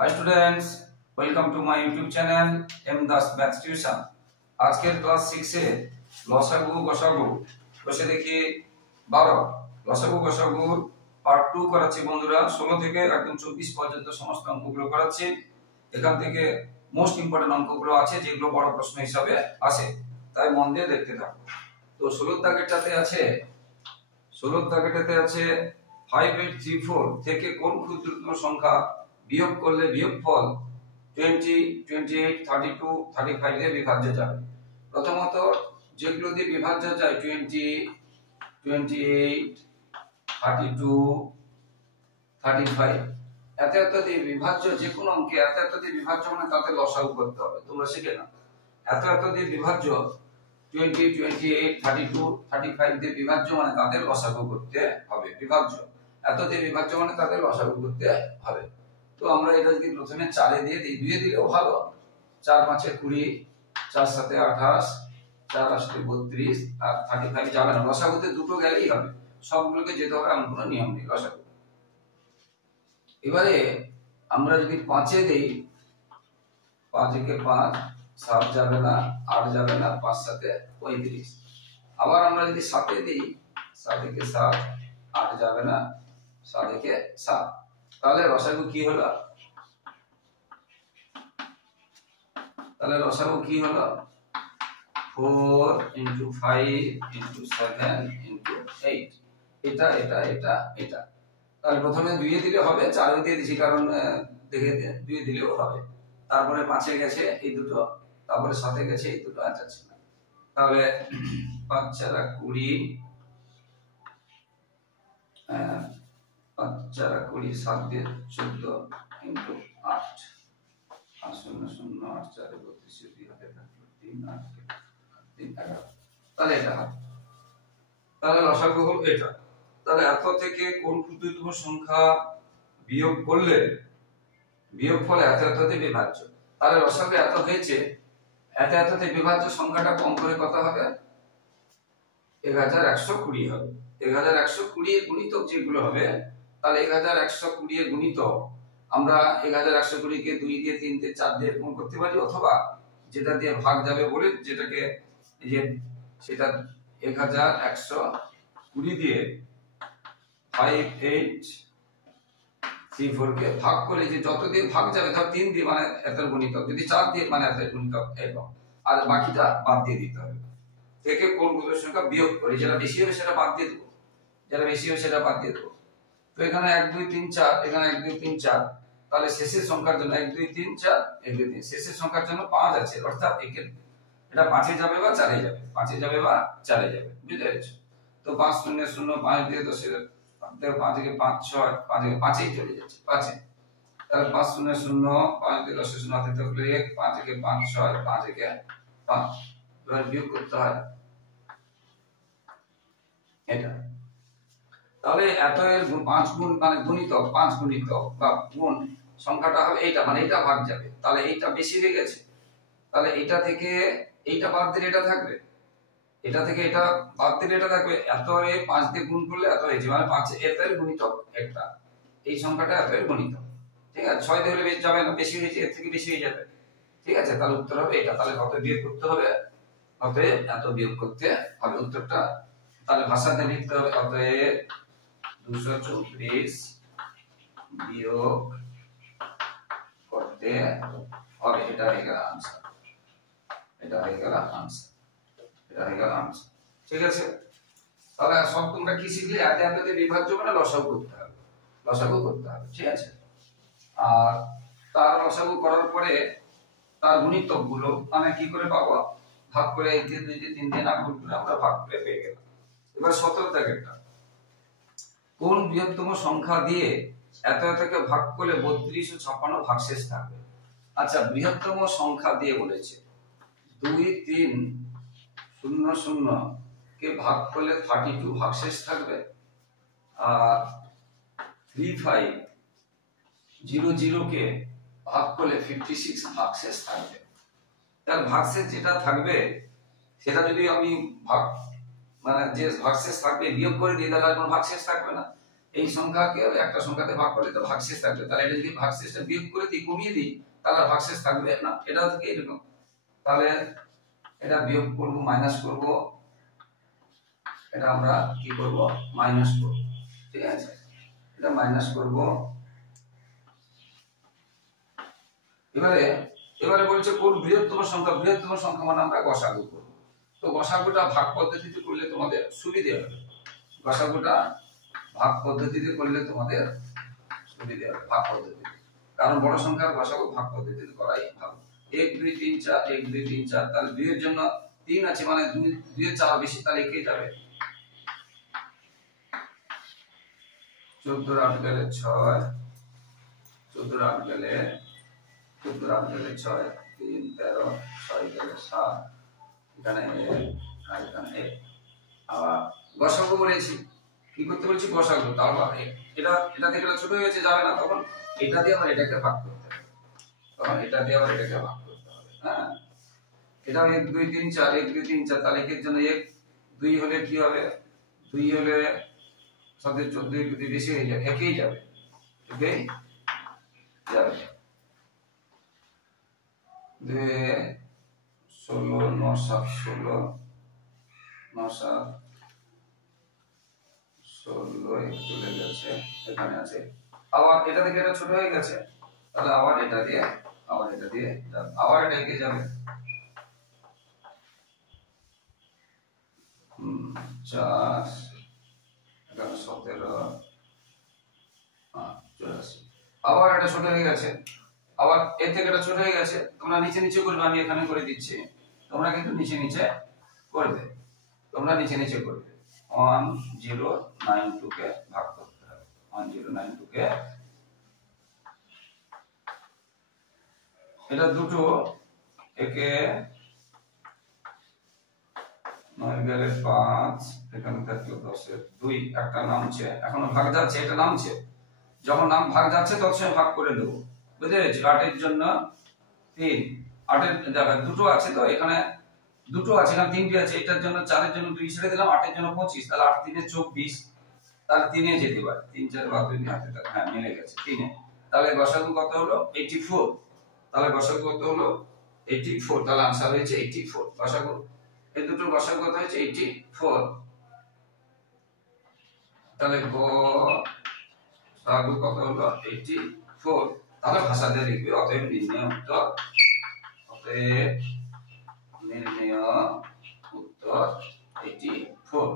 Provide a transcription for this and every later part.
Hi students, welcome to my YouTube channel M Das Maths Tuition। আজকের class 6 এ লসাগু গসাগু বসে দেখি 12 লসাগু গসাগুর পার্ট 2 করাচ্ছি বন্ধুরা। 16 থেকে একদম 24 পর্যন্ত সমস্ত অঙ্কগুলো করাচ্ছি। এখান থেকে মোস্ট ইম্পর্টেন্ট অঙ্কগুলো আছে যেগুলো বড় প্রশ্ন হিসাবে আসে, তাই মন দিয়ে দেখতে থাকো। তো 16 দাগেরটাতে আছে 5834 থেকে কোন ক্ষুদ্রতম সংখ্যা বিয়োগ করলে বিয়োগফল 20, 28, 32, 35 দিয়ে বিভাজ্য যাবে। প্রথমত যেগুলো দিয়ে বিভাজ্য যায় 20, 28, 32, 35 এত দিয়ে বিভাজ্য যে কোনো অঙ্কে এত দিয়ে বিভাজ্য মানে তাতে লসাগু করতে হবে। তোমরা শিখে নাও, এত দিয়ে বিভাজ্য 20, 28, 32, 35 দিয়ে বিভাজ্য মানে তাদের লসাগু করতে হবে। বিভাজ্য এত দিয়ে বিভাজ্য মানে তাদের লসাগু করতে হবে। তো আমরা এটা যদি প্রথমে 4 এ দিয়ে দিই, 2 এ দিলেও ভালো। 4 5 এ 20, 4 7 এ 28, 4 8 এ 32 আর 35 যাবে না, লসাগুতে দুটো গেলেই হবে। সবগুলোকে যেতে হবে এমন কোনো নিয়ম নেই লসাগু। এবারে আমরা যদি 5 এ দেই, 5 একে 5, 7 যাবে না, 8 যাবে না, 5 7 এ 35। আবার আমরা যদি 7 এ দিই, 7 একে 7, 8 যাবে না, 7 একে 7, তাহলে লসাগু কি হলো? 4 into 5 into 7 into 8 এটা। তাহলে প্রথমে 2 এ দিলে হবে, 4 এ দিয়ে দিছি কারণ দেখে 2 এ দিলেও হবে। তারপরে 5 এ গেছে এই দুটো, তারপরে 7 এ গেছে এই দুটো, আচ্ছা ছিল। তাহলে 5 4 20, 5 4 20, 7 দিয়ে 14 into 8 আর 0 0 8 4 32 2 হাতে থাকলো 3 8 3 11। তাহলে এটা হবে, তাহলে লসাগু হলো এটা। তাহলে এত থেকে কোন ক্ষুদ্রতম সংখ্যা বিয়োগ করলে বিয়োগফল এত দিয়ে বিভাজ্য। তাহলে লসাগু এত হয়েছে, এত দিয়ে বিভাজ্য সংখ্যাটা কম করে কত হবে? 1120 হবে। 1120 এর গুণিতক যেগুলো হবে, তাহলে 1120 এর গুণিতক আমরা 1120 কে 2 দিয়ে 3 দিয়ে 4 দিয়ে এরকম করতে পারি, অথবা যেটা দিয়ে ভাগ যাবে বলে যেটাকে এই যে সেটা 1120 দিয়ে 5834 কে ভাগ করে যে যত দিয়ে ভাগ যাবে, ধর 3 দিয়ে মানে এত গুণিতক, যদি 4 দিয়ে মানে এত গুণিতক এরকম, আর বাকিটা বাদ দিয়ে দিতে হবে। থেকে কোন ক্ষুদ্র সংখ্যা বিয়োগ করে যেটা বেশি হবে সেটা বাদ দিয়ে দেবো, যেটা বেশি হবে সেটা বাদ দিয়ে দেবো। তো এখানে 1 2 3 4, এখানে 1 2 3 4, তাহলে শেষের সংখ্যার জন্য 1 2 3 4 1 2 3, শেষের সংখ্যার জন্য 5 আছে, অর্থাৎ এটা 5 এ যাবে বা 4 এ যাবে, 5 এ যাবে বা 4 এ যাবে, বুঝতে পেরেছো? তো 5 0 0 5 দিয়ে 10 এর 5 থেকে 5 6, 5 থেকে 5 এই চলে যাচ্ছে 5 এ। তাহলে 5 0 0 5 দিয়ে 10 এর 0 হাতে থাকলে 1, 5 থেকে 5 6, 5 থেকে 5। এবার বিয়োগ করতে হয় এটা। তাহলে এত এর 5 গুণ মানে গুণিতক, 5 গুণিতক বা গুণ সংখ্যাটা হবে এইটা, মানে এটা ভাগ যাবে, তাহলে এইটা বেশি হয়ে গেছে। তাহলে এটা থেকে এইটা বাদ দিলে এটা থাকবে, এটা থেকে এটা বাদ দিলে এটা থাকবে। এত এ 5 দিয়ে গুণ করলে এত হয়েছে, মানে 5 এত এর গুণিতক একটা, এই সংখ্যাটা এত এর গুণিতক, ঠিক আছে? 6 দিয়ে হলে বেশি যাবে না, বেশি হয়েছে, এর থেকে বেশি হয়ে যাবে, ঠিক আছে? তাহলে উত্তর হবে এটা। তাহলে কত বিয়োগ করতে হবে? অতএব এত বিয়োগ করতে হবে উত্তরটা। তাহলে ভাষাতে লিখতে হবে অতএব 234 বিয়োগ করতে হবে। এটা হয়ে গেল আনসার, ঠিক আছে? তাহলে সব তোমরা কি শিখলে? এত দিয়ে বিভাজ্য মানে লসাগু করতে হবে, ঠিক আছে? আর তার লসাগু করার পরে তার গুণিতক গুলো মানে কি করে পাবো? ভাগ করে 1 দিয়ে 2 দিয়ে 3 দিয়ে না গুণ করে আমরা ভাগ করে পেয়ে গেলাম। এবার 17 দাগেরটা, কোন বৃহত্তম সংখ্যা দিয়ে এতকে ভাগ করলে 32 ও 56 ভাগশেষ থাকবে? আচ্ছা, বৃহত্তম সংখ্যা দিয়ে বলেছে 2 3 0 0 কে ভাগ করলে 32 ভাগশেষ থাকবে, আর 3 5 0 0 কে ভাগ করলে 56 ভাগশেষ থাকবে। তার ভাগশেষ যেটা থাকবে সেটা যদি আমি ভাগ মানে যে ভাগশেষ থাকবে বিয়োগ করে দিই, তাহলে কোনো ভাগশেষ থাকবে না। এই সংখ্যাকে একটা সংখ্যাতে ভাগ করলে তো ভাগশেষ থাকবে, তাহলে এটা যদি ভাগশেষটা বিয়োগ করে দিই, কমিয়ে দিই, তাহলে ভাগশেষ থাকবে না, এটা হচ্ছে এরকম। তাহলে এটা বিয়োগ করব, মাইনাস করব, এটা আমরা কি করব, মাইনাস করব, ঠিক আছে, এটা মাইনাস করব। এবারে বলছে কোন বৃহত্তম সংখ্যা, বৃহত্তম সংখ্যা মানে আমরা গসাগু করব। তো গসাগুটা ভাগ পদ্ধতিতে করলে তোমাদের সুবিধা হবে, গসাগুটা ভাগ পদ্ধতিতে করলে তোমাদের সুবিধা হবে, ভাগ পদ্ধতিতে, কারণ বড় সংখ্যার গসাগু ভাগ পদ্ধতিতে করাই ভালো। 1 2 3 4, 1 2 3 4, তাহলে 2 এর জন্য 3 আছে মানে 2 এর 4 বেশি, তাহলে কে যাবে, 14 8 গেলে 6, 14 8 গেলে 14 8 গেলে 6, 3 13, 6 গেলে 7, এখানে আর এখানে আবার গসাগু বলেছি, কি করতে বলছি, গসাগু। তারপর এটা থেকে ছোট হয়ে গেছে, যাবে না, তখন এটা দিয়ে আবার এটাকে ভাগ করতে হবে, তখন এটা দিয়ে আবার এটাকে ভাগ করতে হবে। হ্যাঁ, এটা 1 2 3 4, 1 2 3 4, তাহলে এর জন্য 1 2 হলে কি হবে, 2 হলে সাথে 14 যদি বেশি হয়ে যায়, একেই যাবে, একেই যাবে। 2 16 9 7 16, 9 7 16 চলে গেছে, এখানে আছে। আবার এটা থেকে এটা ছোট হয়ে গেছে, তাহলে আবার এটা দিয়ে আবার এটা এগিয়ে যাবে। 4 11 17 84, আবার এটা ছোট হয়ে গেছে, আবার এর থেকে এটা ছোট হয়ে গেছে, তোমরা নিচে নিচে করবে, আমি এখানে করে দিচ্ছি, তোমরা কিন্তু নিচে নিচে করবে, তোমরা নিচে নিচে করবে। 1092 কে ভাগ করতে হবে, 1092 কে, এটা দুটো, একে 9 গেলে 5, এখানে থাকলো 10 এর 2, একটা নামছে, এখনো ভাগ যাচ্ছে, এটা নামছে, যখন নাম ভাগ যাচ্ছে তত সময় ভাগ করে দেবো, বুঝতে পেরেছি। 8 এর জন্য 3, 8 এর দেখো দুটো আছে, তো এখানে দুটো আছে, এখানে তিনটি আছে, এটার জন্য 4 এর জন্য 2 ছেড়ে দিলাম, 8 এর জন্য 25, তাহলে 8 3 24, তাহলে 3 এ যেতে পারে, 3 4 বাদ দিন হাতে, হ্যাঁ মিলে গেছে 3 এ, তাহলে গসাগু কত হলো 84, তাহলে গসাগু কত হলো 84, তাহলে आंसर হয়েছে 84, গসাগু এই দুটো গসাগু কত হয়েছে 84, তাহলে গসাগু কত হলো 84, তাহলে ভাষা দিয়ে লিখবে অতএব নির্ণয় উত্তর, অতএব নির্ণয় উত্তর 84,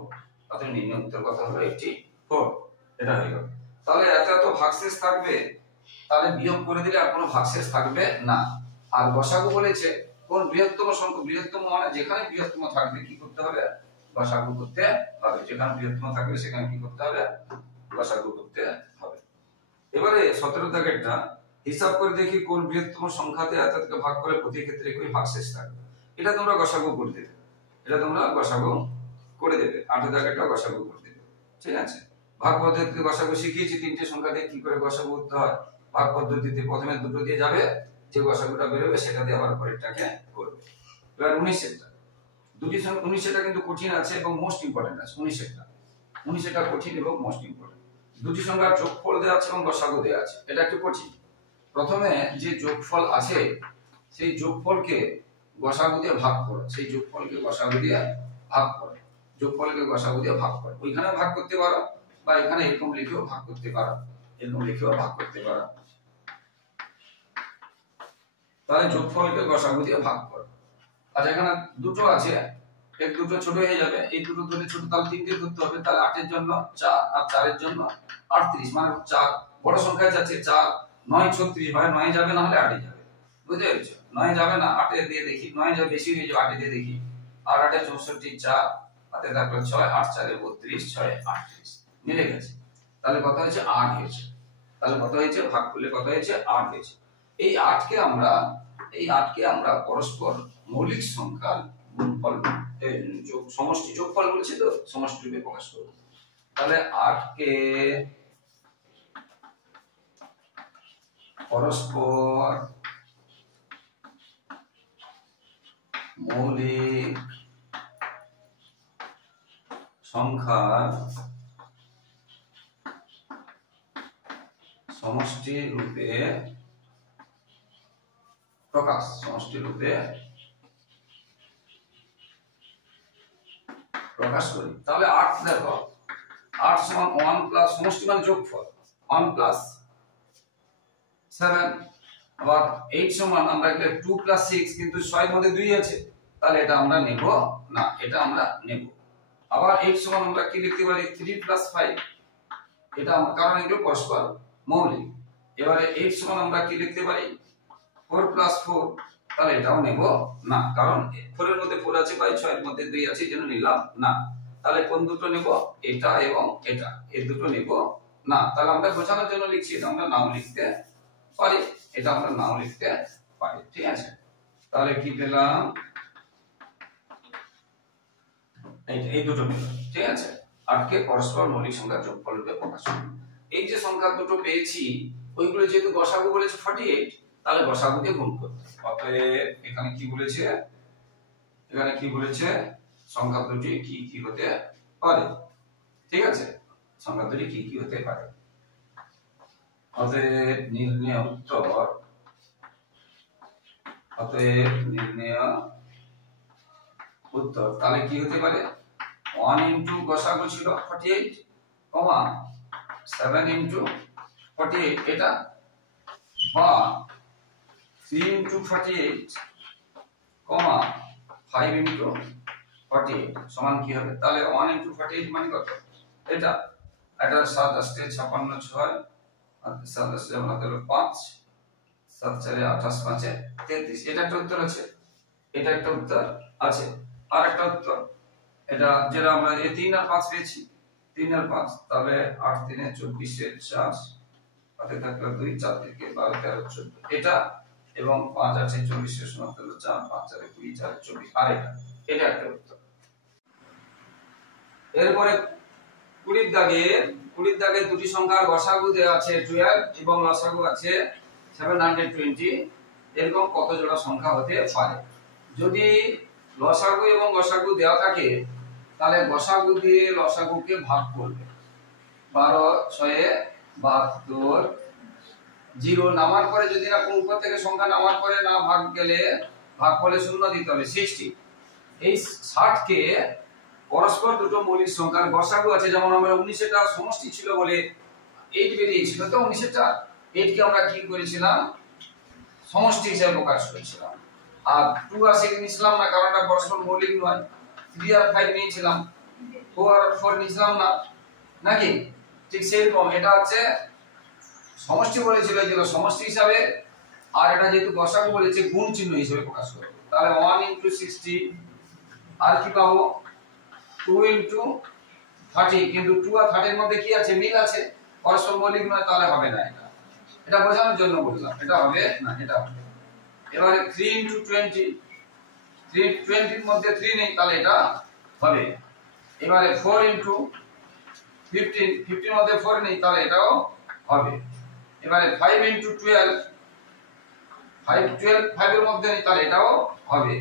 অতএব নির্ণয় উত্তর কত হলো 84, এটা হয়ে গেল। তাহলে এত ভাগশেষ থাকবে, তাহলে বিয়োগ করে দিলে আর কোনো ভাগশেষ থাকবে না। আর গসাগু বলেছে কোন বৃহত্তম সংখ্যা, বৃহত্তম মানে যেখানে বৃহত্তম থাকবে কি করতে হবে, গসাগু করতে হবে, যেখানে বৃহত্তম থাকবে সেখানে কি করতে হবে, গসাগু করতে হবে। এবারে 17 দাগেরটা হিসাব করে দেখি কোন বৃহত্তম সংখ্যাতে এতকে ভাগ করে প্রতি ক্ষেত্রে একই ভাগশেষ থাকবে, এটা তোমরা গসাগু করে দেবে, এটা তোমরা গসাগু করে দেবে, 8 দাগেরটা গসাগু করে দেবে, ঠিক আছে। ভাগ পদ্ধতিতে গসাগু শিখিয়েছি, তিনটে সংখ্যা দিয়ে কি করে গসাগু করতে হয়, ভাগ পদ্ধতিতে প্রথমে দুটো দিয়ে যাবে, যে গসাগুটা বের হবে সেটা দিয়ে আবার পরেরটাকে করবে। এবার 19 এরটা, দুটি সংখ্যা 19 এটা কিন্তু কঠিন আছে এবং মোস্ট ইম্পর্টেন্ট আছে, 19 এটা কঠিন এবং মোস্ট ইম্পর্টেন্ট। দুটি সংখ্যার যোগফল দেওয়া আছে এবং গসাগু দেওয়া আছে, এটা একটু কঠিন। প্রথমে যে যোগফল আছে সেই যোগফলকে গসাগু দিয়ে ভাগ করো, সেই যোগফলকে গসাগু দিয়ে ভাগ করো, যোগফলকে গসাগু দিয়ে ভাগ করো, ওইখানে ভাগ করতে পারো বা এখানে এরকম লিখেও ভাগ করতে পারো, এরকম লিখেও ভাগ করতে পারো। তাহলে যোগফলকে গসাগু দিয়ে ভাগ করো। আচ্ছা এখানে দুটো আছে, এক দুটো ছোট হয়ে যাবে, এই দুটো ধরে ছোট, তাহলে 3 দিয়ে ধরতে হবে, তাহলে 8 এর জন্য 4 আর 4 এর জন্য 38, মানে 4 বড় সংখ্যায় যাচ্ছে, 4 9 36, ভাই 9 যাবে না হলে 8 যাবে, বুঝতে পেরেছো, 9 যাবে না, 8 এ দিয়ে দেখি, 9 যা বেশি হয়ে যাবে, 8 এ দিয়ে দেখি, আর 8 এ 64, 4 হাতে থাকলো 6, 8 4 এ 32, 6 এ 38, মিলে গেছে, তাহলে কত হয়েছে 8 হয়েছে, তাহলে কত হয়েছে ভাগ করলে কত হয়েছে 8 হয়েছে। এই 8 কে আমরা পরস্পর মৌলিক সংখ্যার গুণফল, সমষ্টি যোগফল বলেছে তো, সমষ্টি রূপে প্রকাশ করব। তাহলে 8 কে পরস্পর মৌলিক সংখ্যার সমষ্টি রূপে প্রকাশ, সমষ্টি রূপে প্রকাশ করি। তাহলে 8 দেখো 8 সমান 1 প্লাস সমষ্টি মানে যোগফল 1 প্লাস 7, আবার 8 সমান আমরা একটা 2 প্লাস 6, কিন্তু 6 এর মধ্যে 2 আছে, তাহলে এটা আমরা নেব না, এটা আমরা নেব। আবার 8 সমান আমরা কি লিখতে পারি 3 প্লাস 5, এটা আমরা, কারণ এগুলো পরস্পর মৌলিক। এবারে 8 সমান আমরা কি লিখতে পারি 4 প্লাস 4, তাহলে এটাও নেব না, কারণ 4 এর মধ্যে 4 আছে, 6 এর মধ্যে 2 আছে, এজন্য নিলাম না। তাহলে কোন দুটো নেব, এটা এবং এটা, এই দুটো নেব না। তাহলে আমরা বোঝানোর জন্য লিখছি, এটা আমরা নাও লিখতে পারি, এটা আমরা নাও লিখতে পারি, ঠিক আছে। তাহলে কি পেলাম, এই দুটো পেলাম, ঠিক আছে। 8 কে পরস্পর মৌলিক সংখ্যার যোগফল রূপে প্রকাশ করি। এই যে সংখ্যা দুটো পেয়েছি, ওইগুলো যেহেতু গসাগু বলেছে 48, তাহলে গসাগুকে গুণ করতে। অতএব এখানে কি বলেছে, এখানে কি বলেছে, সংখ্যা দুটি কি কি হতে পারে, ঠিক আছে, সংখ্যা দুটি কি কি হতে পারে। অতএব নির্ণয় উত্তর, অতএব নির্ণয় উত্তর তাহলে কি হতে পারে 1 ইনটু গসাগু ছিল 48, 7 ইনটু 48 এটা, বা 3 ইনটু 48, 5 ইনটু 48 সমান কি হবে, তাহলে 1 ইনটু 48 মানে কত, এটা 7 8 56 6, আর 7 8 আমরা তাহলে 5, 7 4 28 5 33, এটা একটা উত্তর আছে, এটা একটা উত্তর আছে। আর একটা উত্তর, এটা যেটা আমরা এই 3 আর 5 পেয়েছি, 3 আর 5, তাহলে 8 3 24 এর 4, হাতে থাকলো 2, 4 থেকে 12 13 14, এটা, এবং 5 8 24 এর সমান হলো 4, 5 4 20 4 24, আর এটা একটা উত্তর। এরপরে 20 দাগে দুটি সংখ্যার গসাগু দেওয়া আছে 12 এবং লসাগু আছে 720, এরকম কত জোড়া সংখ্যা হতে পারে। যদি লসাগু এবং গসাগু দেওয়া থাকে, তাহলে গসাগু দিয়ে লসাগুকে ভাগ করবে, 12 6 72, 0 নামার পরে যদি না কোন উপর থেকে সংখ্যা নামার পরে না ভাগ গেলে ভাগ ফলে 0 দিতে হবে 60। এই 60 কে পরস্পর দুটো মৌলিক সংখ্যার গসাগু আছে, যেমন আমরা 19 এটা সমষ্টি ছিল বলে 8 বেরিয়েছিল, তো 19 এটা 8 কে আমরা কি করেছিলাম সমষ্টি হিসেবে প্রকাশ করেছিলাম। আর 2 আর 6 নিছিলাম না, কারণ এটা পরস্পর মৌলিক নয়। 3 আর 5 নিয়েছিলাম, 4 আর 4 নিছিলাম না, নাকি? ঠিক সেরকম এটা হচ্ছে সমষ্টি বলেছিল, যেগুলো সমষ্টি হিসাবে, আর এটা যেহেতু গসাগু বলেছে গুণ চিহ্ন হিসেবে প্রকাশ করব। তাহলে 1 ইনটু 60, আর কি পাবো 2 ইনটু 30, কিন্তু 2 আর 30 এর মধ্যে কি আছে, মিল আছে, পরস্পর মৌলিক নয়, তাহলে হবে না। এটা বোঝানোর জন্য বললাম, এটা হবে না, এটা হবে। এবারে 3 ইনটু 20, 20 এর মধ্যে 3 নেই, তাহলে এটা হবে। এবারে 4 ইনটু 15, 15 এর মধ্যে 4 নেই, তাহলে এটাও হবে। এবারে 5 ইনটু 12, 5 এর মধ্যে নেই, তাহলে এটাও হবে।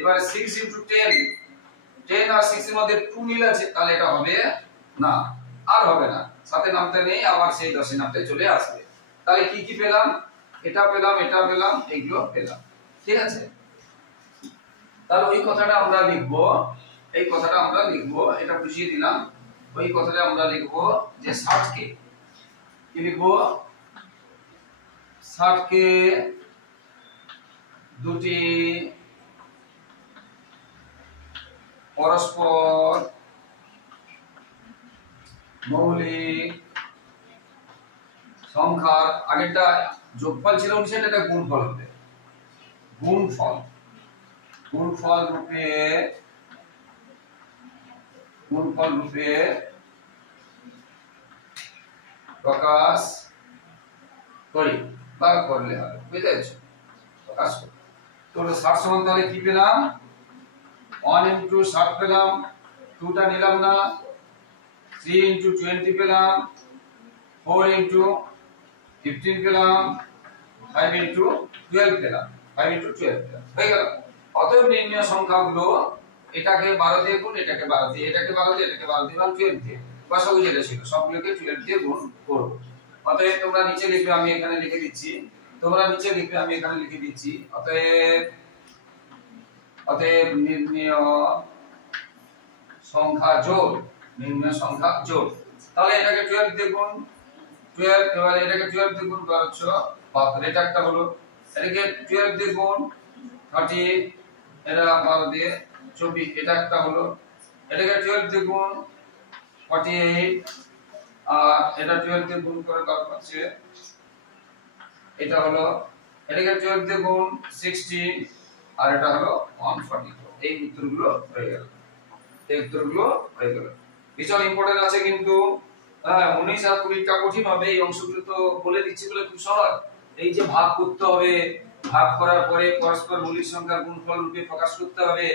এবারে 6 ইনটু 10, 10 আর 6 এর মধ্যে 2 মিল আছে, তাহলে এটা হবে না, আর হবে না, সাথে নামতে নেই, আবার সেই 10 এর নামতে চলে আসবে। তাহলে কি কি পেলাম, এটা পেলাম, এটা পেলাম, এগুলো পেলাম, ঠিক আছে। তাহলে ওই কথাটা আমরা লিখবো, এই কথাটা আমরা লিখবো, এটা বুঝিয়ে দিলাম। ওই কথাটা আমরা লিখবো যে 60 কে কি লিখবো, 60 কে দুটি পরস্পর মৌলিক সংখ্যার, আগেরটা যোগফল ছিল 19, এটা গুণফল হবে, গুণফল রূপে প্রকাশ করি, বা করলে হবে, বুঝেছো, প্রকাশ করি। তো 60 সমান তাহলে কি পেলাম 1 ইনটু 60 পেলাম, 2টা নিলাম না, 3 ইনটু 20 পেলাম, 4 ইনটু 15 পেলাম, 5 ইনটু 12 পেলাম, 5 ইনটু 12 পেলাম, হয়ে গেল। অতএব নির্ণয় সংখ্যাগুলো এটাকে 12 দিয়ে গুণ, এটাকে 12 দিয়ে, এটাকে 12 দিয়ে, এটাকে 12 দিয়ে, 12 দিয়ে, গসাগু যেটা ছিল সবগুলোকে 12 দিয়ে গুণ করব। অতএব তোমরা নিচে লিখবে, আমি এখানে লিখে দিচ্ছি, তোমরা নিচে লিখবে, আমি এখানে লিখে দিচ্ছি। অতএব নির্ণেয় সংখ্যা জোড়, নির্ণেয় সংখ্যা জোড়। তাহলে এটাকে 12 দিয়ে গুণ, 12, এবার এটাকে 12 দিয়ে গুণ করছো, বাপরে এটা একটা হলো। এটাকে 12 দিয়ে গুণ 30, এটা 12 দিয়ে 24, এটা একটা হলো। এটাকে 12 দিয়ে গুণ 48, আর এটা 12 দিয়ে গুণ করে কত হচ্ছে, এটা হলো। এটাকে 12 দিয়ে গুণ 16, আর এটা হলো 144। এই উত্তরগুলো হয়ে গেল, এই উত্তরগুলো হয়ে গেল। ভীষণ ইম্পর্টেন্ট আছে কিন্তু 19 আর 20টা কঠিন হবে। এই অংশগুলো তো বলে দিচ্ছি বলে খুব সহজ। এই যে ভাগ করতে হবে, ভাগ করার পরে পরস্পর মৌলিক সংখ্যার গুণফল রূপে প্রকাশ করতে হবে,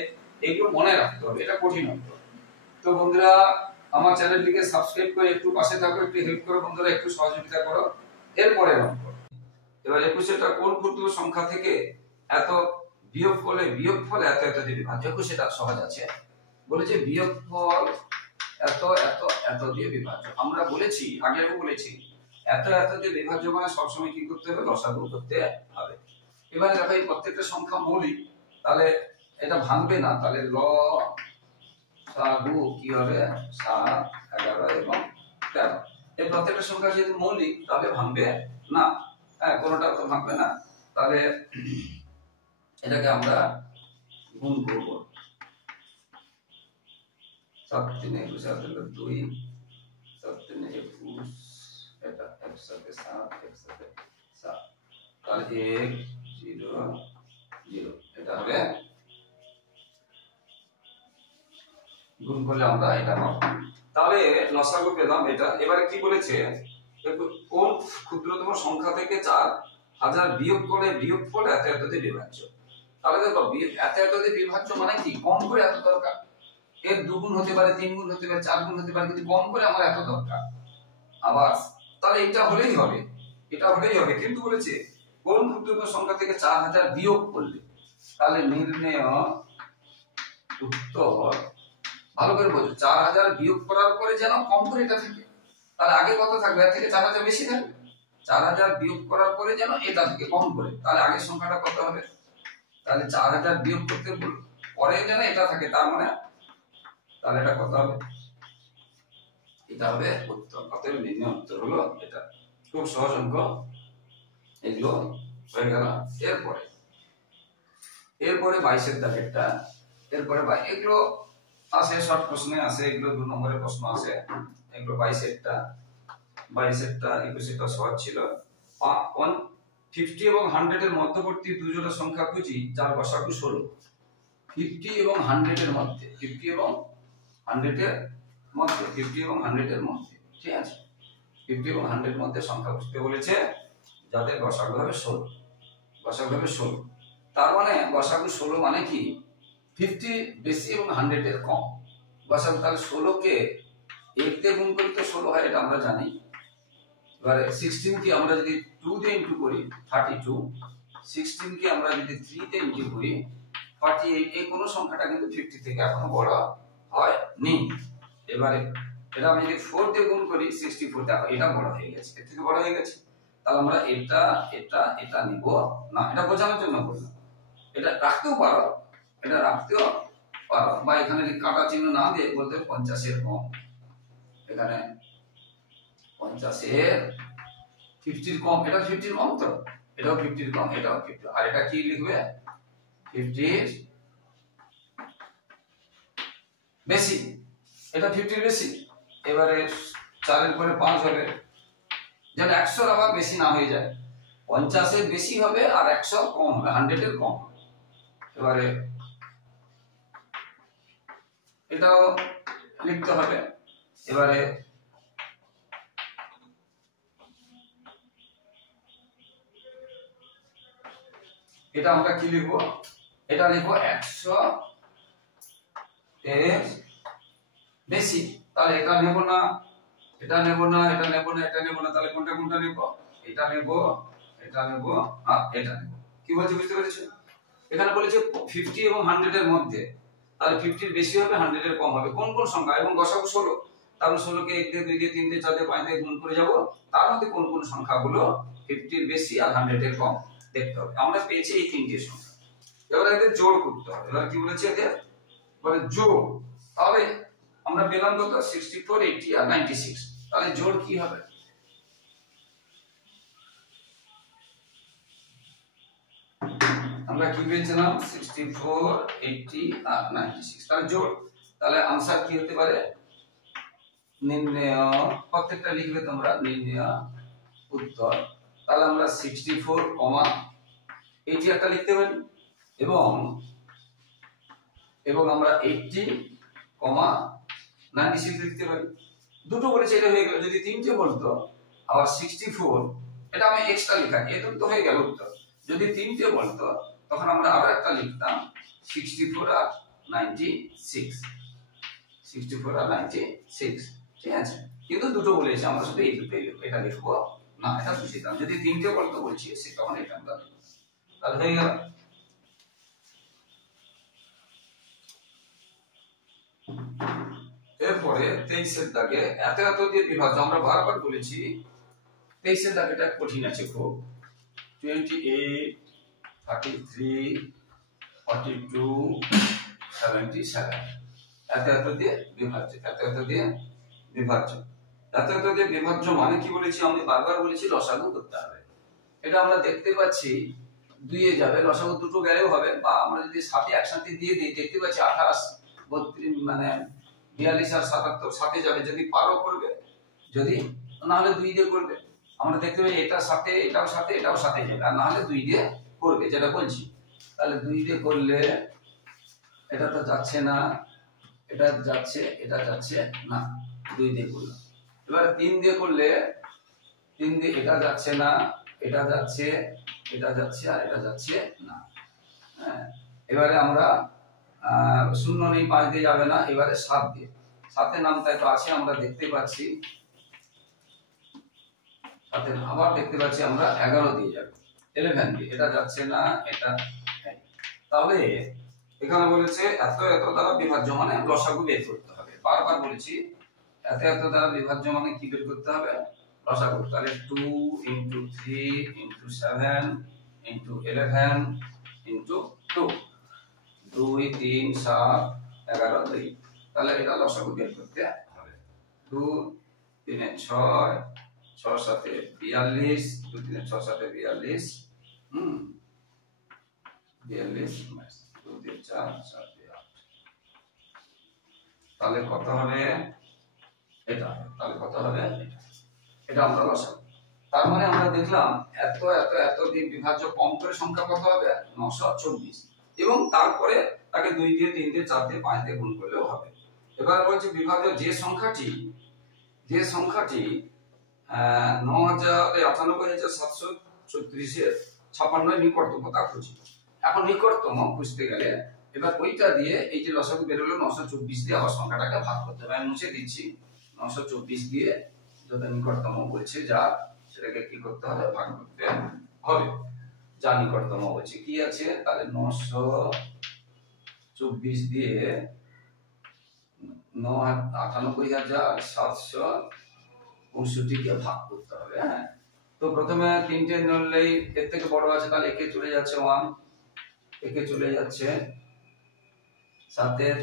এগুলো মনে রাখতে হবে, এটা কঠিন হবে। তো বন্ধুরা আমার চ্যানেলটিকে সাবস্ক্রাইব করে একটু পাশে থাকো, একটু হেল্প করো বন্ধুরা, একটু সহযোগিতা করো। এরপরে অঙ্ক, এবার 21টা কোন ক্ষুদ্র সংখ্যা থেকে এত বিয়োগ করলে বিয়োগফল এত এত দিয়ে বিভাজ্য। সেটা সহজ আছে, বলেছে বিয়োগফল এত এত এত দিয়ে বিভাজ্য। আমরা বলেছি, আগেও বলেছি, এত এত দিয়ে বিভাজ্য মানে সবসময় কি করতে হবে, লসাগু করতে হবে। এবারে দেখো এই প্রত্যেকটা সংখ্যা মৌলিক, তাহলে এটা ভাঙবে না, তাহলে লসাগু কি হবে 7, 11 এবং 13। এই প্রত্যেকটা সংখ্যা যেহেতু মৌলিক তাহলে ভাঙবে না, হ্যাঁ কোনোটা তো ভাঙবে না। তাহলে এটাকে আমরা গুণ করব, 7 3 21 7 2, 7 3 21, এটা একসাথে 7, একসাথে 7, তাহলে 1 0 0, এটা হবে গুণ করলে আমরা এটা পাবো। তাহলে লসাগু পেলাম এটা। এবারে কি বলেছে, কোন ক্ষুদ্রতম সংখ্যা থেকে 4000 বিয়োগ করে বিয়োগফল এত এত দিয়ে বিভাজ্য। তাহলে দেখো এত এত দিয়ে বিভাজ্য মানে কি, কম করে এত দরকার। এর 2 গুণ হতে পারে, 3 গুণ হতে পারে, 4 গুণ হতে পারে, কিন্তু কম করে আমার এত দরকার। আবার তাহলে এটা হলেই হবে, এটা হলেই হবে। কিন্তু বলেছে কোন ক্ষুদ্রতম সংখ্যা থেকে 4000 বিয়োগ করলে, তাহলে নির্ণেয় উত্তর, ভালো করে বোঝো, 4000 বিয়োগ করার পরে যেন কম করে এটা থাকে। তাহলে আগে কত থাকবে, এর থেকে 4000 বেশি থাকবে। 4000 বিয়োগ করার পরে যেন এটা থেকে কম করে, তাহলে আগের সংখ্যাটা কত হবে, তাহলে 4000 বিয়োগ করতে পরে যেন এটা থাকে, তার মানে তাহলে এটা কত হবে, এটা হবে উত্তর। অতএব নির্ণয় উত্তর হলো এটা। খুব সহজ অঙ্ক, এগুলো হয়ে গেল। এরপরে 22 এর দাগেরটা, এরপরে এগুলো আসে শর্ট প্রশ্নে আসে, এগুলো 2 নম্বরের প্রশ্ন আসে। এগুলো 22 এরটা 21 সহজ ছিল। 50 এবং 100 এর মধ্যবর্তী দুই জোড়া সংখ্যা খুঁজি যার গসাগু 16। 50 এবং 100 এর মধ্যে, 50 এবং 100 এর মধ্যে, 50 এবং 100 এর মধ্যে, ঠিক আছে, 50 এবং 100 এর মধ্যে সংখ্যা খুঁজতে বলেছে যাদের গসাগু হবে 16, গসাগু হবে 16। তার মানে গসাগু 16 মানে কি, 50 বেশি এবং 100 এর কম। গসাগু তাহলে 16 কে 1 দিয়ে গুণ করি তো 16 হয়, এটা আমরা জানি। এবারে 16 কে আমরা যদি 2 দিয়ে ইনটু করি 32, 16 কে আমরা যদি 3 দিয়ে ইনটু করি 48। এই কোন সংখ্যাটা কিন্তু 50 থেকে এখনো বড় হয়নি। এবারে এটা আমি যদি 4 দিয়ে গুণ করি 64, দেখো এটা বড় হয়ে গেছে, এর থেকে বড় হয়ে গেছে। তাহলে আমরা এটা এটা এটা নিব না, এটা বোঝানোর জন্য বললাম। এটা রাখতেও পারো, এটা রাখতেও পারো, বা এখানে কাটা চিহ্ন না দিয়ে বলতে 50 এর কম। এখানে 50 এর 50 এর কম, এটা 50 এর কম, তো এটাও 50 এর কম, এটাও 50। আর এটা কি লিখবে, 50 বেশি, এটা 50 বেশি। এবারে 4 এর পরে 5 হবে, যেন 100 এর আবার বেশি না হয়ে যায়। 50 এর বেশি হবে আর 100 কম হবে, 100 এর কম। এবারে এটাও লিখতে হবে। এবারে এটা আমরা কি লিখবো, এটা লিখবো 100 এর বেশি। তাহলে এটা নেব না, এটা নেব না, এটা নেব না, এটা নেব না, তাহলে কোনটা কোনটা নেব, এটা নেব, এটা নেব, আর এটা নেব। কি বলছে বুঝতে পেরেছো, এখানে বলেছে 50 এবং 100 এর মধ্যে, তাহলে 50 এর বেশি হবে, 100 এর কম হবে। কোন কোন সংখ্যা এবং গসাগু 16, তারপর 16 কে 1 দিয়ে 2 দিয়ে 3 দিয়ে 4 দিয়ে 5 দিয়ে গুণ করে যাব, তার মধ্যে কোন কোন সংখ্যাগুলো 50 এর বেশি আর 100 এর কম দেখতে হবে। আমরা পেয়েছি এই তিনটে সংখ্যা। এবার এদের জোড় করতে হবে। এবার কি বলেছে এদের বলে জোড়। তাহলে আমরা পেলাম কত 64, 80 আর 96। তাহলে জোড় কি হবে? আমরা কি পেয়েছিলাম 64, 80 আর 96। তাহলে জোড়। তাহলে आंसर কি হতে পারে? নির্ণয়, প্রত্যেকটা লিখবে তোমরা, নির্ণয় উত্তর। তাহলে আমরা 64, 80 একটা লিখতে পারি এবং আমরা 80, 96 লিখতে পারি। দুটো বলেছে এটা হয়ে গেল। যদি তিনটে বলতো আবার 64, এটা আমি এক্সট্রা লিখা, এ তো হয়ে গেল উত্তর। যদি তিনটে বলতো তখন আমরা আরো একটা লিখতাম 64 আর 96, 64 আর 96, ঠিক আছে। কিন্তু দুটো বলেছে, আমরা শুধু এই দুটোই লিখবো, এটা লিখবো না, এটা বুঝিতাম। যদি তিনটে বলতো বলছি সে তখন এটা আমরা লিখবো। তাহলে হয়ে গেল। এরপরে 23 এর দাগে এত এত দিয়ে বিভাজ্য। আমরা বারবার বলেছি 23 এর দাগেটা কঠিন আছে খুব। 28, 33, 42, 77 এত এত দিয়ে বিভাজ্য। এত এত দিয়ে বিভাজ্য। এত এত দিয়ে বিভাজ্য মানে কি বলেছি? আমি বারবার বলেছি লসাগু করতে হবে। এটা আমরা দেখতে পাচ্ছি 2 এ যাবে, লসাগু দুটো গেলেও হবে, বা আমরা যদি 7 একসাথে দিয়ে দিই দেখতে পাচ্ছি 28, 32 মানে 42 আর 77 7 যাবে। যদি পারো করবে, যদি না হলে 2 দিয়ে করবে। আমরা দেখতে পাই এটা 7 এটাও 7 এটাও 7 যাবে, আর না হলে 2 দিয়ে করবে, যেটা বলছি। তাহলে 2 দিয়ে করলে এটা তো যাচ্ছে না, এটা যাচ্ছে, এটা যাচ্ছে না, 2 দিয়ে করলাম। এবার 3 দিয়ে করলে 3 দিয়ে এটা যাচ্ছে না, এটা যাচ্ছে, এটা যাচ্ছে আর এটা যাচ্ছে না। হ্যাঁ, এবারে আমরা 0 নেই, 5 দিয়ে যাবে না। এবারে 7 দিয়ে, 7 এর নামটা তো আছে আমরা দেখতে পাচ্ছি, 7 এর আবার দেখতে পাচ্ছি আমরা 11 দিয়ে যাবে, 11 দিয়ে, এটা যাচ্ছে না, এটা। তাহলে এখানে বলেছে এত এত দ্বারা বিভাজ্য মানে লসাগু বের করতে হবে। বারবার বলেছি এত এত দ্বারা বিভাজ্য মানে কি বের করতে হবে? লসাগু। তাহলে 2 * 3 * 7 * 11 * 2, 2 3 7 11 2। তাহলে এটা লসাগু বের করতে হবে। 2 3 6 6 7 42, 2 3 6 7 42, 42 2 3 4 7 8। তাহলে কত হবে? এটা। তাহলে কত হবে? এটা আমরা লসাগু। তার মানে আমরা দেখলাম এত এত এত দিয়ে বিভাজ্য কম করে সংখ্যা কত হবে? 924। এবং তারপরে তাকে 2 দিয়ে 3 দিয়ে 4 দিয়ে 5 দিয়ে গুণ করলেও হবে। এবার বলছে বিভাজ্য যে সংখ্যাটি 9,98,736 এর 56 নিকটতম তা খুঁজি। এখন নিকটতম খুঁজতে গেলে এবার ওইটা দিয়ে এই যে লসাগু বের হলো 924 দিয়ে আবার সংখ্যাটাকে ভাগ করতে হবে। আমি মুছে দিচ্ছি, 924 দিয়ে যত নিকটতম বলছে যা, সেটাকে কি করতে হবে? ভাগ করতে হবে। যা নিকটতম বলছে কি আছে, তাহলে 924 দিয়ে 98,765 কে ভাগ করতে হবে। হ্যাঁ, তো প্রথমে তিনটে নিলেই এর থেকে বড় আছে, তাহলে একে চলে যাচ্ছে 1, একে চলে যাচ্ছে 7 এর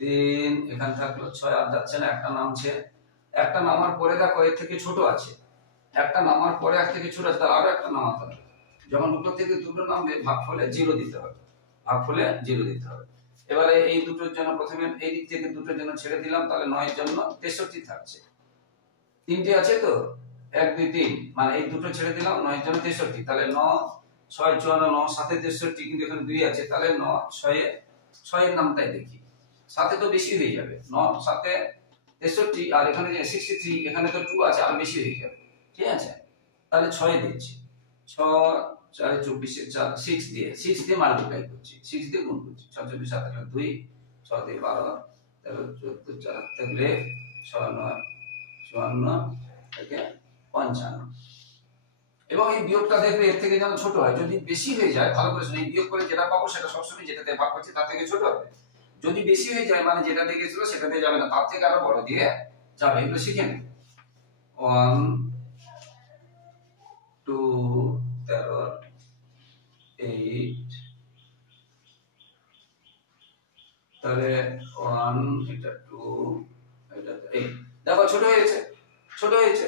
3, এখানে থাকলো 6 আর যাচ্ছে না, একটা নামছে। একটা নামার পরে দেখো এর থেকে ছোট আছে, একটা নামার পরে এক থেকে ছোট আছে, তাহলে আরো একটা নামাতে হবে। যখন দুটো থেকে দুটো নামবে ভাগফলে 0 দিতে হবে, ভাগফলে 0 দিতে হবে। এবারে এই দুটোর জন্য প্রথমে এই দিক থেকে দুটোর জন্য ছেড়ে দিলাম, তাহলে 9 এর জন্য 63 থাকছে। তিনটে আছে তো 1 2 3, মানে এই দুটো ছেড়ে দিলাম, 9 এর জন্য 63। তাহলে 9 6 54, 9 7 63, কিন্তু এখানে 2 আছে, তাহলে 9 6 এর নামটাই দেখি। 7 তো বেশি হয়ে যাবে, 9 7 63 আর এখানে যে 63, এখানে তো 2 আছে, আর বেশি হয়ে যাবে, ঠিক আছে। তাহলে 6 দিচ্ছি, 6 4 24 4 6 দিয়ে মাল্টিপ্লাই করছি, 6 দিয়ে গুণ করছি। 6 24 7 2, 6 দিয়ে 12, 13 14 4 থাকলে 6 9 54 থেকে 55। এবং এই বিয়োগটা দেখবে এর থেকে যেন ছোট হয়। যদি বেশি হয়ে যায়, ভালো করে শুনে, বিয়োগ করে যেটা পাবো সেটা সবসময় যেটাতে ভাগ করছি তার থেকে ছোট হবে। যদি বেশি হয়ে যায় মানে যেটাতে গেছিল সেটাতে যাবে না, তার থেকে আরো বড় দিয়ে যাবে। এগুলো শিখে নিন। 1 2 13 8, তাহলে 1 এটা 2 এটা 8। দেখো ছোট হয়েছে, ছোট হয়েছে।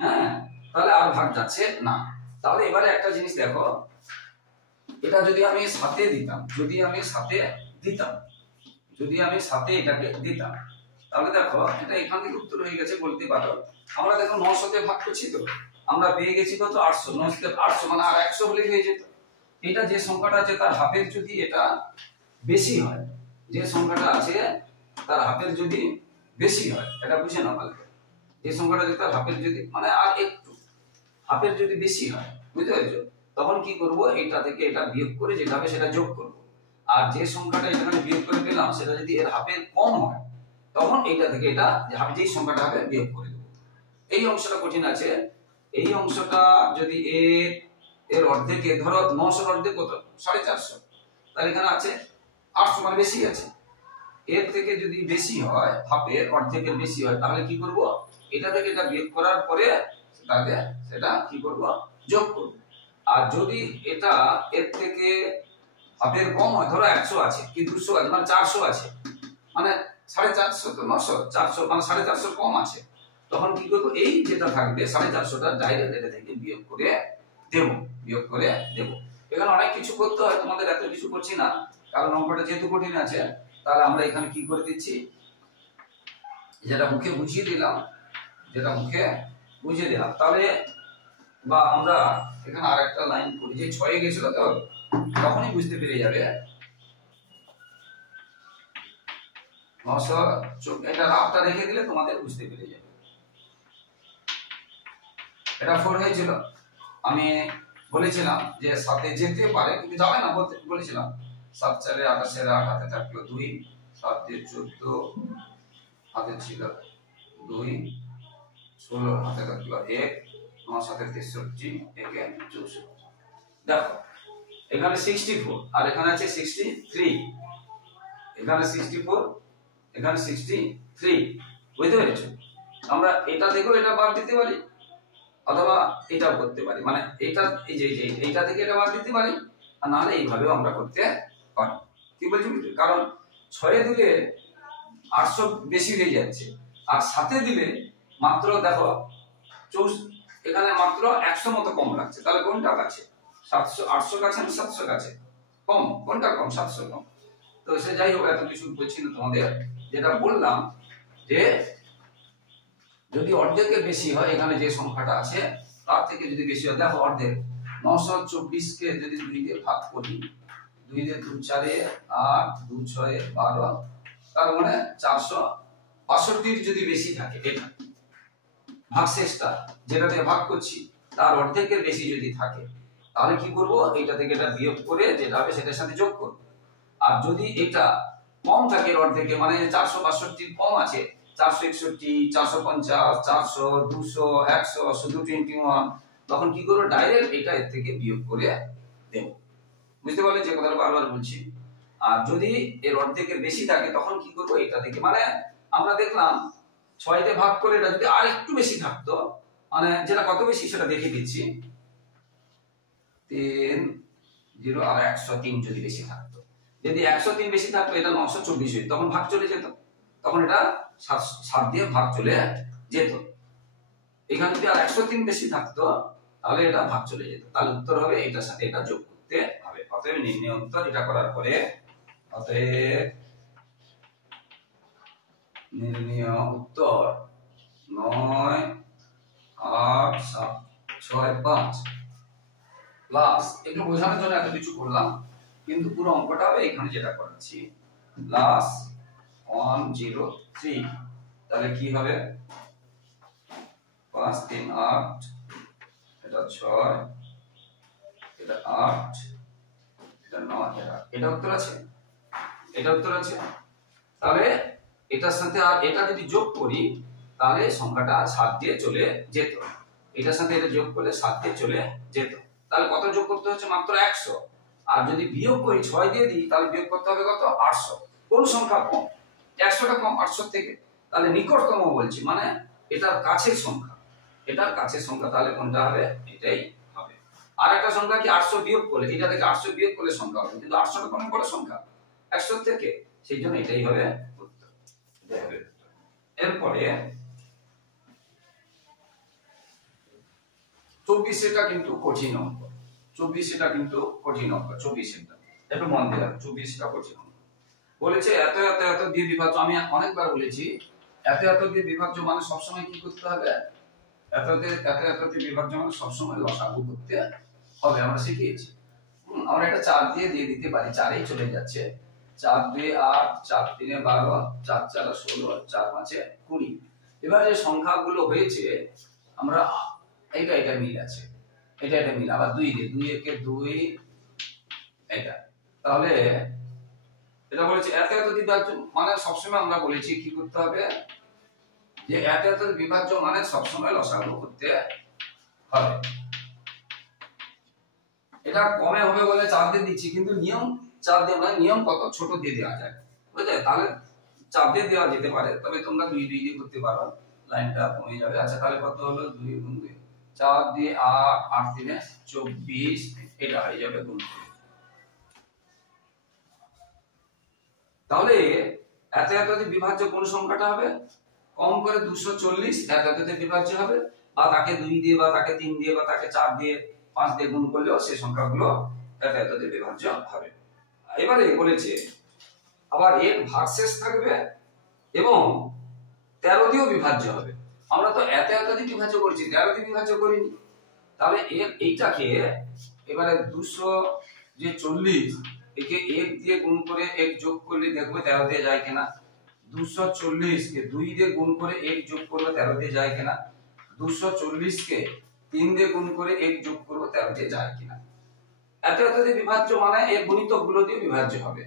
হ্যাঁ, তাহলে আর ভাগ যাচ্ছে না। তাহলে এবারে একটা জিনিস দেখো, এটা যদি আমি সাথে দিতাম, যদি আমি সাথে এটাকে দিতাম, তাহলে দেখো এটা এখান থেকে উত্তর হয়ে গেছে বলতে পারো। আমরা দেখো 900 তে ভাগ করছি, তো আমরা পেয়ে গেছি কত 800। 900 তে 800 মানে আর 100 হলে হয়ে যেত। এটা যে সংখ্যাটা আছে তার হাফের যদি এটা বেশি হয়, যে সংখ্যাটা আছে তার হাফের যদি বেশি হয়, এটা বুঝে নাও ভালো। যে সংখ্যাটা আছে তার হাফের যদি মানে আর একটু হাফের যদি বেশি হয়, বুঝতে পেরেছো, তখন কি করব, এটা থেকে এটা বিয়োগ করে যেটা হবে সেটা যোগ করব। আর যে সংখ্যাটা এখানে বিয়োগ করে পেলাম সেটা যদি এর হাফের কম হয়, তখন এইটা থেকে এটা যেই সংখ্যাটা হবে বিয়োগ করে দেব। এই অংশটা কঠিন আছে। এই অংশটা যদি এর অর্ধেকে ধরো 900 অর্ধেক কত 450, তাহলে এখানে আছে 800 মানে বেশি আছে। এর থেকে যদি বেশি হয়, হাফের অর্ধেকের বেশি হয়, তাহলে কি করব, এটা থেকে এটা বিয়োগ করার পরে সেটা কি করব, যোগ করব। আর যদি এটা এর থেকে হাফের কম হয়, ধরো 100 আছে কি 200 আছে মানে 400 আছে, মানে 450 তো 900 400 মানে 450 কম আছে, তখন কি করব, এই যেটা থাকবে 450টা ডাইরেক্ট এটা থেকে বিয়োগ করে দেব। এখানে অনেক কিছু করতে হয়, তোমাদের এত কিছু করছি না, কারণ অঙ্কটা যেহেতু কঠিন আছে। তাহলে আমরা এখানে কি করে দিচ্ছি, যেটা মুখে বুঝিয়ে দিলাম, তাহলে বা আমরা এখানে আরেকটা লাইন করি, যে 6 গেছিল তো তখনই বুঝতে পেরে যাবে। 900 এটা রাফটা রেখে দিলে তোমাদের বুঝতে পেরে যাবে। এটা 4 হয়েছিল, আমি বলেছিলাম যে সাথে যেতে পারে কিন্তু যাবে না বলেছিলাম। 7 4 28 8 হাতে থাকলো 2, 7 দিয়ে 14 হাতে ছিল 2, 16 হাতে থাকলো 1, 9 7 63, 1 64। দেখো এখানে 64 আর এখানে আছে 63, এখানে 64 এখানে 63, বুঝতে পেরেছো? আমরা এটা দেখো এটা বাদ দিতে পারি, অথবা এটাও করতে পারি, মানে এটা এই যে এইটা থেকে এটা বাদ দিতে পারি, আর নাহলে এইভাবেও আমরা করতে পারি। কি বলছি, কারণ 6 দিলে 800 বেশি হয়ে যাচ্ছে, আর সাথে দিলে মাত্র দেখো এখানে মাত্র 100 মতো কম লাগছে। তাহলে কোনটা কাছে, 700 800 কাছে না 700 কাছে, কম, কোনটা কম, 700 কম। তো সে যাই হোক, এত কিছু বলছি না তোমাদের, যেটা বললাম যে যদি অর্ধেকের বেশি হয়, এখানে যে সংখ্যাটা আছে তার থেকে যদি বেশি হয়, দেখো অর্ধেক 924 কে যদি 2 দিয়ে ভাগ করি, 2 দিয়ে 2 4 8 2 6 12, তার মানে 462 যদি বেশি থাকে, এটা ভাগশেষটা যেটা দিয়ে ভাগ করছি তার অর্ধেকের বেশি যদি থাকে, তাহলে কি করব, এটা থেকে এটা বিয়োগ করে যেটা হবে সেটার সাথে যোগ করব। আর যদি এটা কম থাকে অর্ধেকে, মানে 462 কম আছে, 461 450 400 200 100 শুধু 21, তখন কি করব, ডাইরেক্ট এটা এর থেকে বিয়োগ করে দেব। বুঝতে পারলে যে কথাটা বারবার বলছি? আর যদি এর অর্ধেকের বেশি থাকে, তখন কি করব, এটা থেকে, মানে আমরা দেখলাম 6 তে ভাগ করে এটা যদি আর একটু বেশি থাকতো, মানে যেটা কত বেশি সেটা দেখে দিচ্ছি, 3 0 আর 103 যদি বেশি থাকতো, যদি 103 বেশি থাকতো এটা 924 হতো, তখন ভাগ চলে যেত, তখন এটা 7 দিয়ে ভাগ চলে যেত। এখানে যদি আর 103 বেশি থাকতো তাহলে এটা ভাগ চলে যেত। তাহলে উত্তর হবে এটার সাথে এটা যোগ করতে হবে। অতএব নির্ণয় উত্তর এটা করার পরে, অতএব নির্ণয় উত্তর 9 8 7 6 5 প্লাস, একটু বোঝানোর জন্য এত কিছু করলাম, কিন্তু পুরো অঙ্কটা হবে এখানে যেটা করাচ্ছি, প্লাস 103। তাহলে কি হবে, 5 3 8, এটা 6, এটা 8, এটা 9, এটা উত্তর আছে, এটা উত্তর আছে। তাহলে এটার সাথে আর এটা যদি যোগ করি, তাহলে সংখ্যাটা 7 দিয়ে চলে যেত, এটার সাথে এটা যোগ করলে 7 দিয়ে চলে যেত। তাহলে কত যোগ করতে হচ্ছে, মাত্র 100। আর যদি বিয়োগ করি 6 দিয়ে দিই, তাহলে বিয়োগ করতে হবে কত, 800। কোন সংখ্যা কম, 100টা কম 800 থেকে, তাহলে নিকটতম বলছি মানে এটার কাছের সংখ্যা, এটার কাছের সংখ্যা, তাহলে কোনটা হবে? এটাই হবে। আর একটা সংখ্যা কি 800 বিয়োগ করলে, এটা থেকে 800 বিয়োগ করলে সংখ্যা হবে, কিন্তু 800টা কম বড় সংখ্যা 100 থেকে, সেই জন্য এটাই হবে উত্তর, এটাই হবে উত্তর। এরপরে 24 এটা কিন্তু কঠিন অঙ্ক, 24 এটা কিন্তু কঠিন অঙ্ক, 24 এটা একটু মন দিয়ে 24 এটা কঠিন অঙ্ক। বলেছে এত এত এত দিয়ে বিভাজ্য, আমি অনেকবার বলেছি এত এত দিয়ে বিভাজ্য মানে সবসময় কি করতে হবে? এত এত দিয়ে বিভাজ্য মানে সবসময় লসাগু করতে হবে, আমরা শিখিয়েছি। আমরা এটা 4 দিয়ে দিতে পারি, 4এই চলে যাচ্ছে, 4 2 8, 4 3 12, 4 4 16, 4 5 20। এবার যে সংখ্যাগুলো হয়েছে আমরা এটা মিল আছে, এটা মিল, আবার 2 দিয়ে 2 একে 2 এটা, তাহলে এটা বলেছে এত এত বিভাজ্য মানে সবসময় আমরা বলেছি কি করতে হবে, যে এত এত বিভাজ্য মানে সবসময় লসাগু করতে হবে। এটা কমে হবে বলে 4 দিয়ে দিচ্ছি, কিন্তু নিয়ম 4 দিয়ে নয়, নিয়ম কত ছোট দিয়ে দেওয়া যায়, বুঝলে? তাহলে 4 দিয়ে দেওয়া যেতে পারে, তবে তোমরা 2 দিয়ে করতে পারো, লাইনটা কমে যাবে। আচ্ছা তাহলে কত হলো? 2 গুণ 2, 4 দিয়ে 8, 8 3 24, এটা হয়ে যাবে গুণ। তাহলে এত এত দিয়ে বিভাজ্য কোন সংখ্যাটা হবে? কম করে 240 এত এত দিয়ে বিভাজ্য হবে, বা তাকে 2 দিয়ে বা তাকে 3 দিয়ে বা তাকে 4 দিয়ে 5 দিয়ে গুণ করলেও সেই সংখ্যাগুলো এত এত দিয়ে বিভাজ্য হবে। এবারে বলেছে আবার এর ভাগশেষ থাকবে এবং 13 দিয়েও বিভাজ্য হবে। আমরা তো এত এত দিয়ে বিভাজ্য করছি, 13 দিয়ে বিভাজ্য করিনি। তাহলে এইটাকে এবারে 240 একে 1 দিয়ে গুণ করে 1 যোগ করলে দেখবো 13 দিয়ে যায় কিনা, 240 কে 2 দিয়ে গুণ করে 1 যোগ করলে 13 দিয়ে যায় কিনা, 240 কে 3 দিয়ে গুণ করে 1 যোগ করব 13 দিয়ে যায় কিনা। এত এত দিয়ে বিভাজ্য মানে এর গুণিতক গুলো দিয়ে বিভাজ্য হবে।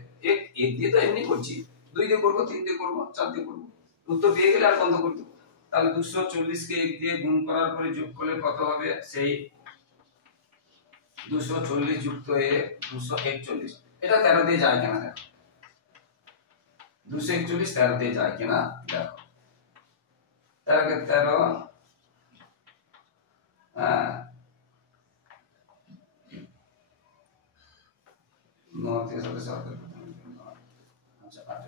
1 দিয়ে তো এমনি করছি, 2 দিয়ে করব, 3 দিয়ে করব, 4 দিয়ে করব, উত্তর পেয়ে গেলে আর বন্ধ করে দেব। তাহলে 240 কে 1 দিয়ে গুণ করার পরে যোগ করলে কত হবে? সেই 240 যুক্ত 1 241, এটা 13 দিয়ে যায় কিনা দেখো, 241 13 দিয়ে যায় কিনা দেখো, 13 কে 13, হ্যাঁ 9 থেকে 7 আচ্ছা 8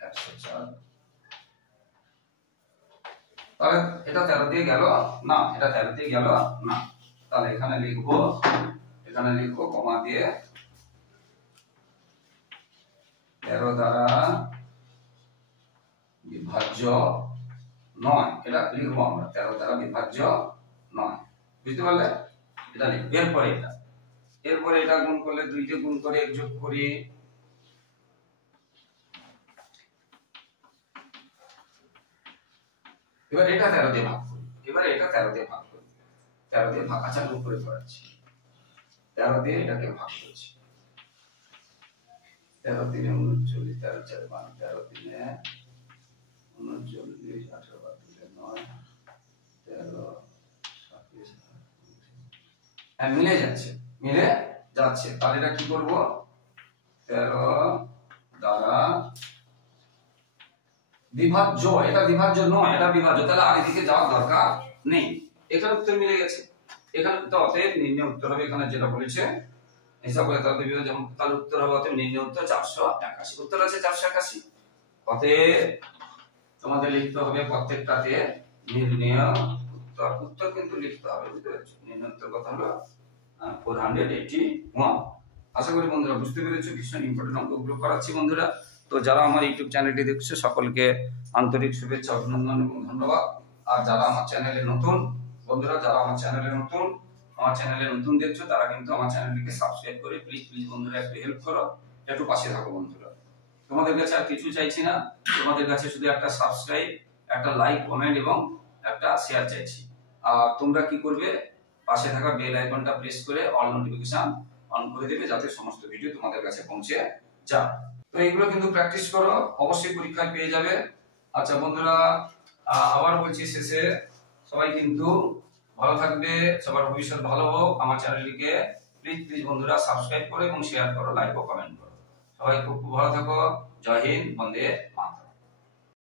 104, তাহলে এটা 13 দিয়ে গেল না, এটা 13 দিয়ে গেল না, তাহলে এখানে লিখবো কমা দিয়ে 13 দ্বারা বিভাজ্য নয়, এটা লিখবো আমরা 13 দ্বারা বিভাজ্য নয়, বুঝতে পারলে? এটা লিখবো। এরপরে এটা গুণ করলে 2 দিয়ে গুণ করে 1 যোগ করি, এবার এটা 13 দিয়ে ভাগ করি, 13 দিয়ে ভাগ, আচ্ছা গুণ করে করাচ্ছি, 13 দিয়ে এটাকে ভাগ করছি, 13 3 39, 13 4 5, 13 3 39, 18 বাদ দিলে 9, 13 27, মিলে যাচ্ছে, তাহলে এটা কি করব? 13 দ্বারা বিভাজ্য, এটা বিভাজ্য নয়, এটা বিভাজ্য, তাহলে আর এদিকে যাওয়ার দরকার নেই, এখানে উত্তর মিলে গেছে। এখানে তো অতএব নির্ণয় উত্তর হবে, এখানে যেটা বলেছে হিসাব করে তাহলে বিভাজ্য, তাহলে উত্তর হবে অতএব নির্ণয় উত্তর 481, উত্তর আছে 481। অতএব তোমাদের লিখতে হবে প্রত্যেকটাতে নির্ণয় উত্তর কিন্তু লিখতে হবে, বুঝতে পারছো? নির্ণয় উত্তর কথা হলো 481। আশা করি বন্ধুরা বুঝতে পেরেছো, ভীষণ ইম্পর্টেন্ট অঙ্কগুলো করাচ্ছি বন্ধুরা। তো যারা আমার ইউটিউব চ্যানেলটি দেখছো সকলকে আন্তরিক শুভেচ্ছা, অভিনন্দন এবং ধন্যবাদ। আর যারা আমার চ্যানেলে নতুন বন্ধুরা, আমার চ্যানেলে নতুন দেখছো, তারা কিন্তু আমার চ্যানেলটিকে সাবস্ক্রাইব করে প্লিজ বন্ধুরা একটু হেল্প করো, একটু পাশে থাকো বন্ধুরা। তোমাদের কাছে আর কিছু চাইছি না, তোমাদের কাছে শুধু একটা সাবস্ক্রাইব, একটা লাইক, কমেন্ট এবং একটা শেয়ার চাইছি। আর তোমরা কি করবে? পাশে থাকা বেল আইকনটা প্রেস করে অল নোটিফিকেশন অন করে দেবে, যাতে সমস্ত ভিডিও তোমাদের কাছে পৌঁছে যায়। তো এইগুলো কিন্তু প্র্যাকটিস করো, অবশ্যই পরীক্ষায় পেয়ে যাবে। আচ্ছা বন্ধুরা, আবার বলছি শেষে, সবাই কিন্তু ভালো থাকবে, সবার ভবিষ্যৎ ভালো হোক। আমার চ্যানেলটিকে প্লিজ বন্ধুরা সাবস্ক্রাইব করো এবং শেয়ার করো, লাইক ও কমেন্ট করো। সবাই খুব ভালো থাকো। জয় হিন্দ, বন্দে মাতরম।